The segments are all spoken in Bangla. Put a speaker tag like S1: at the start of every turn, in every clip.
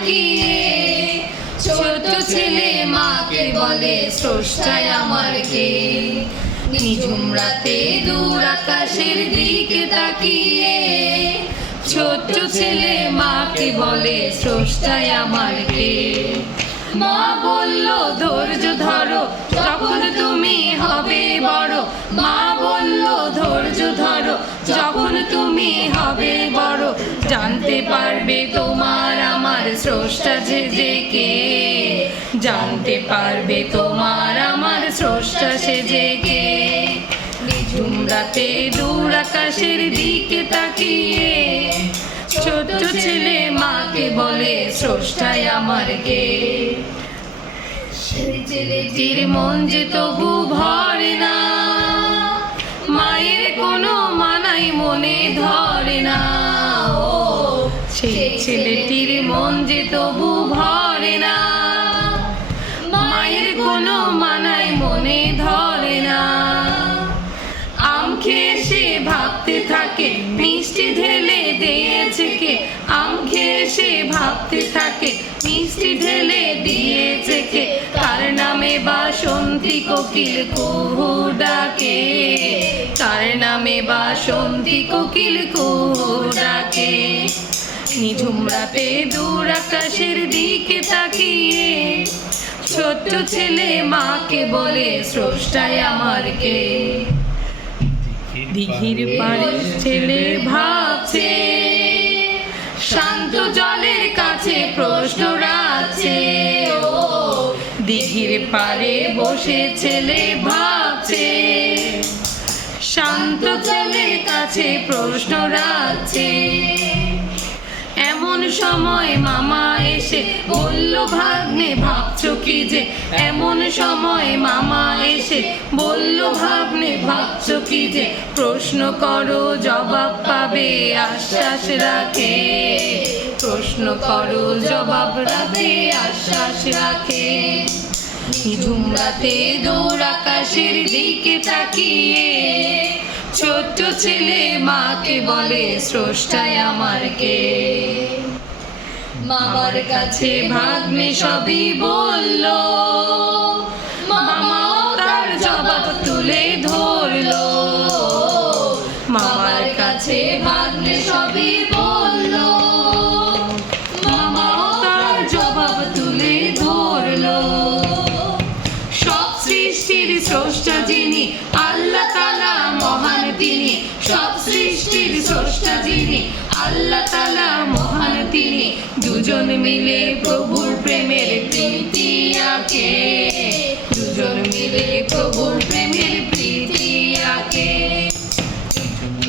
S1: তাকিয়ে ছোট ছেলে মাকে বলে, স্রষ্টায় আমার কে? নিঝুম রাতে দূর আকাশের দিকে তাকিয়ে ছোট্ট ছেলে মাকে বলে, স্রষ্টায় আমার কে? মা বলল যখন তুমি হবে বড়। জানতে পারবে তোমার আমার স্রষ্টা যে যে কে। জানতে পারবে তোমার আমার স্রষ্টা সে, যে কে। নিঝুম দূর আকাশের দিকে তাকিয়ে ছোট্ট ছেলে মাকে বলে স্রষ্টায় আমার কে? ছেলেটির মন যে তবু ভরে না। মায়ের কোনো মানাই মনে ধরে না। ও, সেই ছেলেটির মন যে তবু ভরে না। মায়ের কোনো মানাই মনে ধরে না। আম খেয়ে সে ভাবতে থাকে, মিষ্টি ঢেলে দিয়েছে কে? আম খেয়ে সে ভাবতে থাকে, মিষ্টি ঢেলে দিয়েছে কে? কার নামে বাসন্তী কোকিল কুহু ডাকে। তার নামে বাসন্তী কোকিল ডাকে নিঝুম রাতে দূর আকাশের দিকে তাকিয়ে, ছোট্ট ছেলে মাকে বলে, স্রষ্টায় আমার কে? দিঘির পাড়ে ছেলে ভাবছে পাড়ে বসে ছেলে ভাবছে। শান্ত জলের কাছে প্রশ্ন রাখছে। এমন সময় মামা এসে বলল, ভাগ্নে, ভাবছ কি যে? এমন সময় মামা এসে বলল, ভাগ্নে, ভাবছ কি যে? প্রশ্ন করো, জবাব পাবে, আশ্বাস রাখে। প্রশ্ন করো, জবাব রাখে, আশ্বাস রাখে। নিঝুম রাতে দৌড় আকাশের দিকে তাকিয়ে। ছোট্ট ছেলে মাকে বলে, স্রষ্টায় আমার কে? মামার কাছে ভাগ্নে সবই বলল মহান তিনি সব সৃষ্টির স্রষ্টা যিনি। আল্লাহ তালা মহান তিনি, দুজন মিলে প্রভুর প্রেমের প্রীতি আঁকে। দুজন মিলে প্রভুর প্রেমের প্রীতি আঁকে।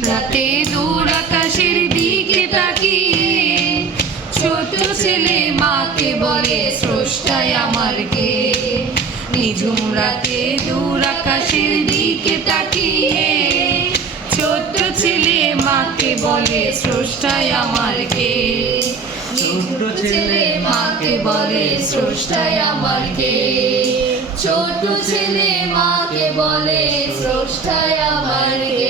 S1: রাতে দূর আকাশের দিকে তাকিয়ে ছোট ছেলে মাকে বলে স্রষ্টায় আমার কে? নিঝুম রাতে দূর আকাশের দিকে তাকিয়ে বলে স্রষ্টায় আমার কে ছোট্ট ছেলে মাকে বলে স্রষ্টায় আমার কে ছোট ছেলে মাকে বলে স্রষ্টায় আমার কে